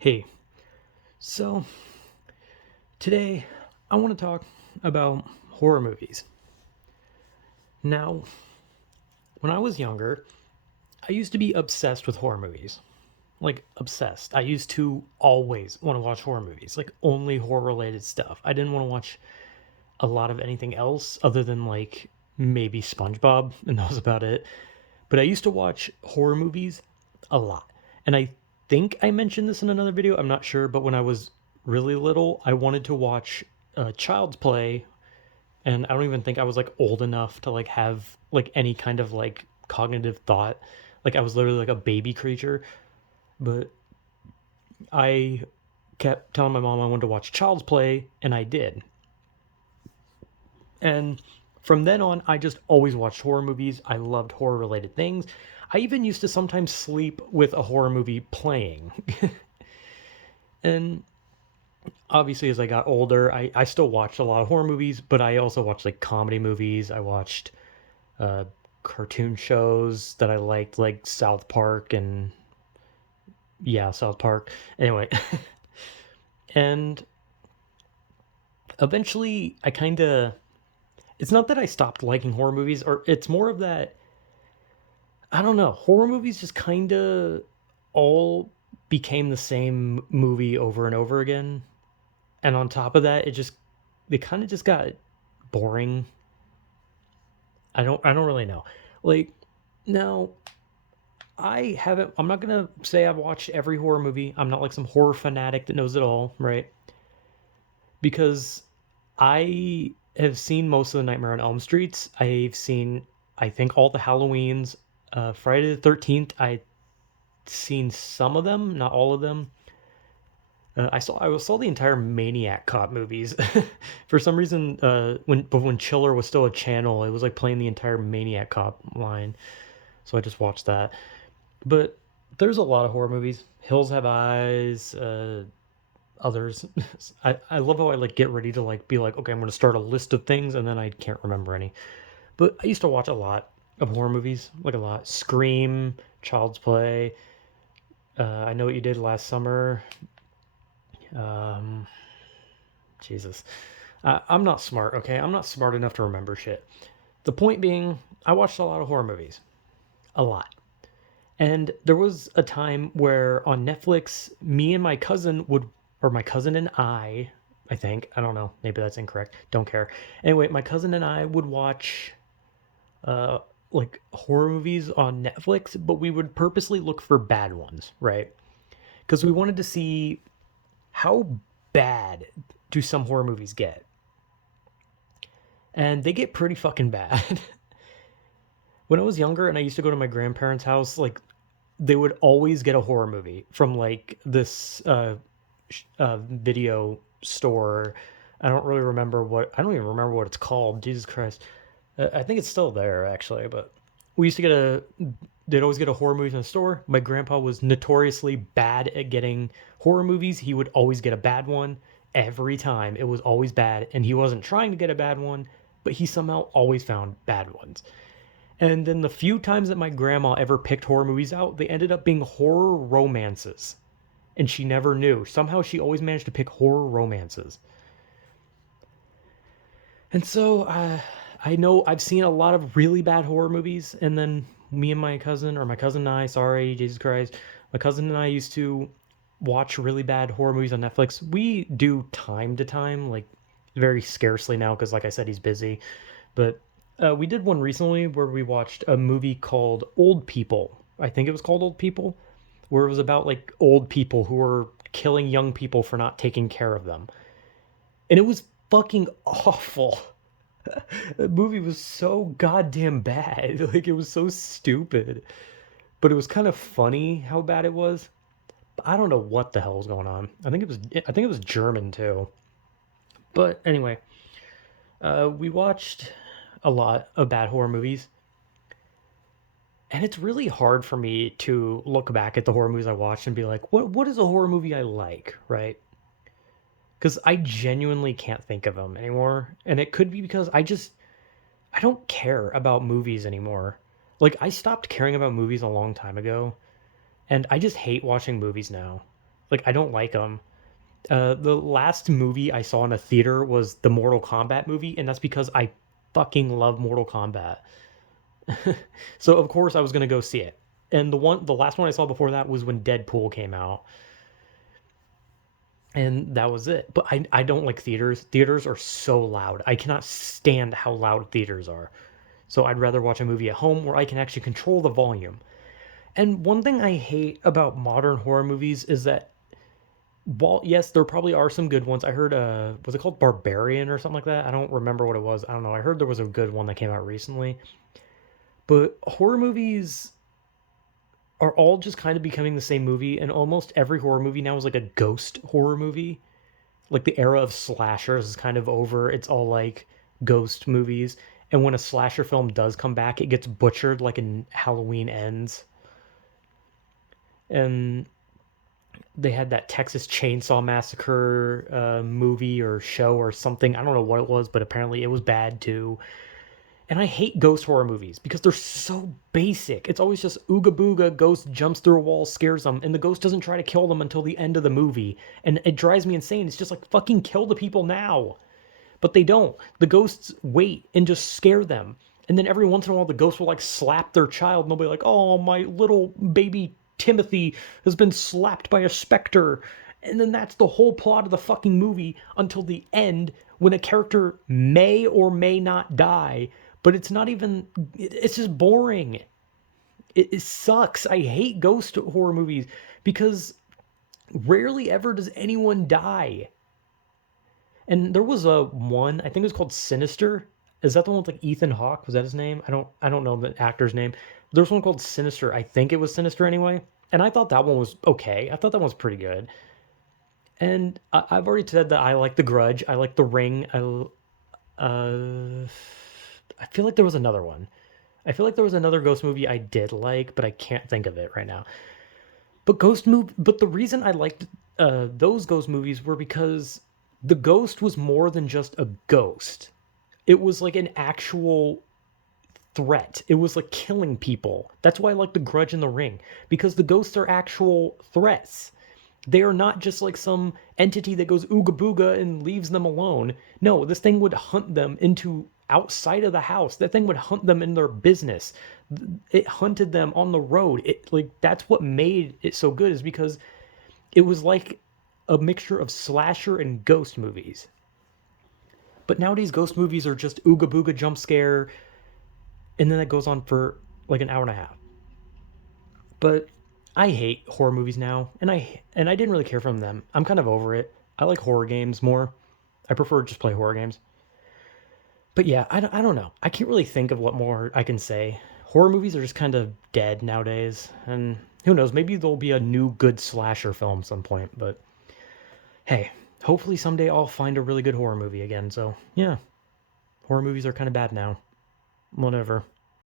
Hey, so today I want to talk about horror movies. Now, when I was younger, I used to be obsessed with horror movies. Like, obsessed. I used to always want to watch horror movies, like, only horror related stuff. I didn't want to watch a lot of anything else other than, like, maybe SpongeBob, and that was about it. But I used to watch horror movies a lot. And I think I mentioned this in another video, I'm not sure, but when I was really little, I wanted to watch Child's Play, and I don't even think I was like old enough to like have like any kind of like cognitive thought. Like I was literally like a baby creature, but I kept telling my mom I wanted to watch Child's Play, and I did. And from then on, I just always watched horror movies. I loved horror related things. I even used to sometimes sleep with a horror movie playing. And obviously, as I got older, I still watched a lot of horror movies, but I also watched like comedy movies. I watched uh, cartoon shows that I liked, like South Park and yeah, South Park. Anyway, and eventually I kind of, it's not that I stopped liking horror movies, or it's more of that, I don't know, horror movies just kind of all became the same movie over and over again. And on top of that, they kind of just got boring. I don't really know. Like, now I'm not gonna say I've watched every horror movie. I'm not like some horror fanatic that knows it all, right? Because I have seen most of the Nightmare on Elm Streets. I've seen, I think, all the Halloweens. Friday the 13th, I've seen some of them, not all of them. I saw the entire Maniac Cop movies. For some reason, when Chiller was still a channel, it was like playing the entire Maniac Cop line. So I just watched that. But there's a lot of horror movies. Hills Have Eyes, others. I love how I like get ready to like be like, okay, I'm gonna start a list of things, and then I can't remember any. But I used to watch a lot of horror movies, like a lot. Scream, Child's Play. I Know What You Did Last Summer. Um, Jesus, I'm not smart. Okay, I'm not smart enough to remember shit. The point being, I watched a lot of horror movies, a lot. And there was a time where on Netflix, me and my cousin would, or my cousin and I think, I don't know, maybe that's incorrect, don't care. Anyway, my cousin and I would watch uh, like horror movies on Netflix, but we would purposely look for bad ones, right? Because we wanted to see how bad do some horror movies get. And they get pretty fucking bad. When I was younger and I used to go to my grandparents' house, like they would always get a horror movie from like this video store. I don't even remember what it's called. Jesus Christ. I think it's still there actually, but we used to they'd always get a horror movie in the store. My grandpa was notoriously bad at getting horror movies. He would always get a bad one every time. It was always bad, and he wasn't trying to get a bad one, but he somehow always found bad ones. And then the few times that my grandma ever picked horror movies out, they ended up being horror romances. And she never knew. Somehow she always managed to pick horror romances. And so I know I've seen a lot of really bad horror movies. And then me and my cousin, or my cousin and I, sorry, Jesus Christ, my cousin and I used to watch really bad horror movies on Netflix. We do time to time, like very scarcely now, because like I said, he's busy. But we did one recently where we watched a movie called Old People. I think it was called Old People, where it was about like old people who were killing young people for not taking care of them. And it was fucking awful. The movie was so goddamn bad. Like it was so stupid. But it was kind of funny how bad it was. But I don't know what the hell was going on. I think it was German too. But anyway, we watched a lot of bad horror movies. And it's really hard for me to look back at the horror movies I watched and be like, what is a horror movie I like, right? Because I genuinely can't think of them anymore. And it could be because I don't care about movies anymore. Like I stopped caring about movies a long time ago, and I just hate watching movies now. Like, I don't like them. The last movie I saw in a theater was the Mortal Kombat movie, and that's because I fucking love Mortal Kombat. So of course I was gonna go see it. And the last one I saw before that was when Deadpool came out, and that was it. But I don't like theaters. Theaters are so loud. I cannot stand how loud theaters are. So I'd rather watch a movie at home where I can actually control the volume. And one thing I hate about modern horror movies is that, while yes, there probably are some good ones. I heard was it called Barbarian or something like that? I don't remember what it was. I don't know. I heard there was a good one that came out recently. But horror movies are all just kind of becoming the same movie, and almost every horror movie now is like a ghost horror movie. Like the era of slashers is kind of over. It's all like ghost movies. And when a slasher film does come back, it gets butchered like in Halloween Ends. And they had that Texas Chainsaw Massacre movie or show or something. I don't know what it was, but apparently it was bad too. And I hate ghost horror movies because they're so basic. It's always just ooga booga, ghost jumps through a wall, scares them, and the ghost doesn't try to kill them until the end of the movie. And it drives me insane. It's just like, fucking kill the people now. But they don't. The ghosts wait and just scare them. And then every once in a while, the ghost will like slap their child, and they'll be like, oh, my little baby Timothy has been slapped by a specter. And then that's the whole plot of the fucking movie until the end, when a character may or may not die, but it's not even, it's just boring. It sucks. I hate ghost horror movies because rarely ever does anyone die. And there was a one, I think it was called Sinister. Is that the one with like Ethan Hawke? Was that his name? I don't know the actor's name. There's one called Sinister. I think it was Sinister anyway. And I thought that one was okay. I thought that one was pretty good. And I've already said that I like The Grudge. I like The Ring. I feel like there was another one. I feel like there was another ghost movie I did like, but I can't think of it right now. But the reason I liked those ghost movies were because the ghost was more than just a ghost. It was like an actual threat. It was like killing people. That's why I like The Grudge and The Ring, because the ghosts are actual threats. They are not just like some entity that goes ooga booga and leaves them alone. No, this thing would hunt them into outside of the house. That thing would hunt them in their business. It hunted them on the road. It like that's what made it so good, is because it was like a mixture of slasher and ghost movies. But nowadays ghost movies are just ooga booga jump scare, and then that goes on for like an hour and a half. But I hate horror movies now, and I didn't really care from them. I'm kind of over it. I like horror games more. I prefer to just play horror games. But yeah, I don't know. I can't really think of what more I can say. Horror movies are just kind of dead nowadays, and who knows? Maybe there'll be a new good slasher film some point. But hey, hopefully someday I'll find a really good horror movie again. So yeah, horror movies are kind of bad now. Whatever.